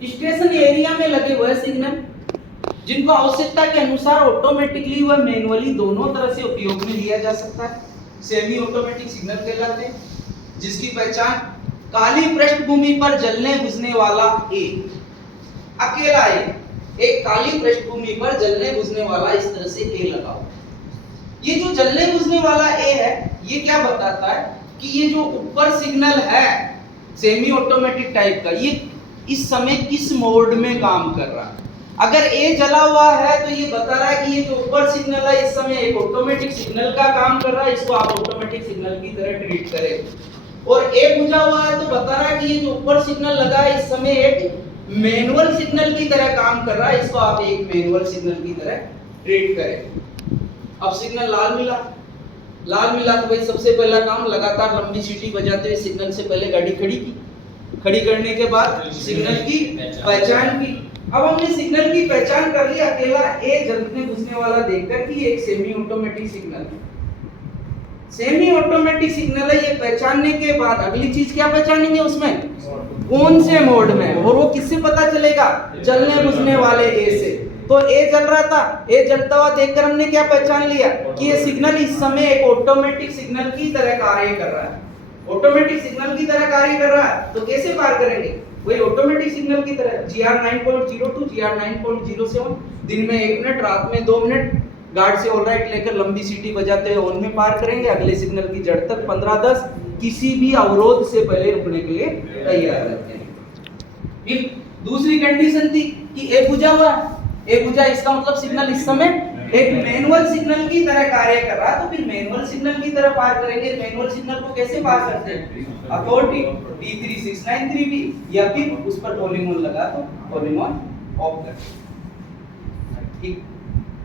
Station area में लगे हुए सिग्नल जिनको आवश्यकता के अनुसार ऑटोमेटिकली व मैनुअली दोनों तरह से उपयोग में लिया जा सकता है, सेमी ऑटोमेटिक सिग्नल कहलाते हैं, जिसकी पहचान काली पृष्ठभूमि पर जलने बुझने वाला ए, अकेला ए, एक काली पृष्ठभूमि पर जलने बुझने वाला, इस तरह से ए लगाओ। ये जो जलने बुझने वाला ए है, ये क्या बताता है कि ये जो ऊपर सिग्नल है सेमी ऑटोमेटिक टाइप का, ये इस समय किस मोड में काम कर रहा है। अगर ए जला हुआ है तो ये बता रहा है कि ये जो ऊपर सिग्नल है इस समय एक ऑटोमेटिक सिग्नल का काम कर रहा है, इसको आप ऑटोमेटिक सिग्नल की तरह ट्रीट करें। और ए बुझा हुआ है तो बता रहा है कि ये जो ऊपर सिग्नल लगा है इस समय एक मैनुअल सिग्नल की तरह काम कर रहा है, इसको आप एक मैनुअल सिग्नल की तरह ट्रीट करें। अब सिग्नल लाल मिला तो भाई सबसे पहला काम लगातार लंबी सीटी बजाते हुए सिग्नल से पहले गाड़ी खड़ी करने के बाद सिग्नल की पहचान की। अब हमने सिग्नल की पहचान कर ली, अकेला ए जलने बुझने वाला देखकर कि एक सेमी ऑटोमेटिक सिग्नल है। सेमी ऑटोमेटिक सिग्नल है, ये पहचानने के बाद अगली चीज क्या पहचानेंगे उसमें, कौन से मोड में, और वो किससे पता चलेगा, जलने बुझने वाले ए से। तो ए जल रहा था, ए जलता हुआ देखकर हमने क्या पहचान लिया कि ये सिग्नल इस समय एक ऑटोमेटिक सिग्नल की तरह कार्य कर रहा है, ऑटोमेटिक सिग्नल की तरह कार्य कर रहा है। तो कैसे पार करेंगे, वही ऑटोमेटिक सिग्नल की तरह GR 9.02 GR 9.07, दिन में 1 मिनट, रात में 2 मिनट, गार्ड से ऑल राइट लेकर लंबी सीटी बजाते हुए ऑन में पार करेंगे। अगले सिग्नल की जड़ तक 15-10 किसी भी अवरोध से पहले रुकने के लिए तैयार रहते हैं। फिर दूसरी कंडीशन थी कि ए बुझा हुआ, ए बुझा इसका मतलब सिग्नल इस समय एक मैनुअल सिग्नल की तरह कार्य कर रहा है, तो फिर मैनुअल सिग्नल की तरह पार करेंगे। मैनुअल सिग्नल को कैसे पार करते हैं, अथॉरिटी D3693B, या फिर उस पर टोलिंग ऑन लगा तो टोलिंग ऑन ऑफ कर। ठीक,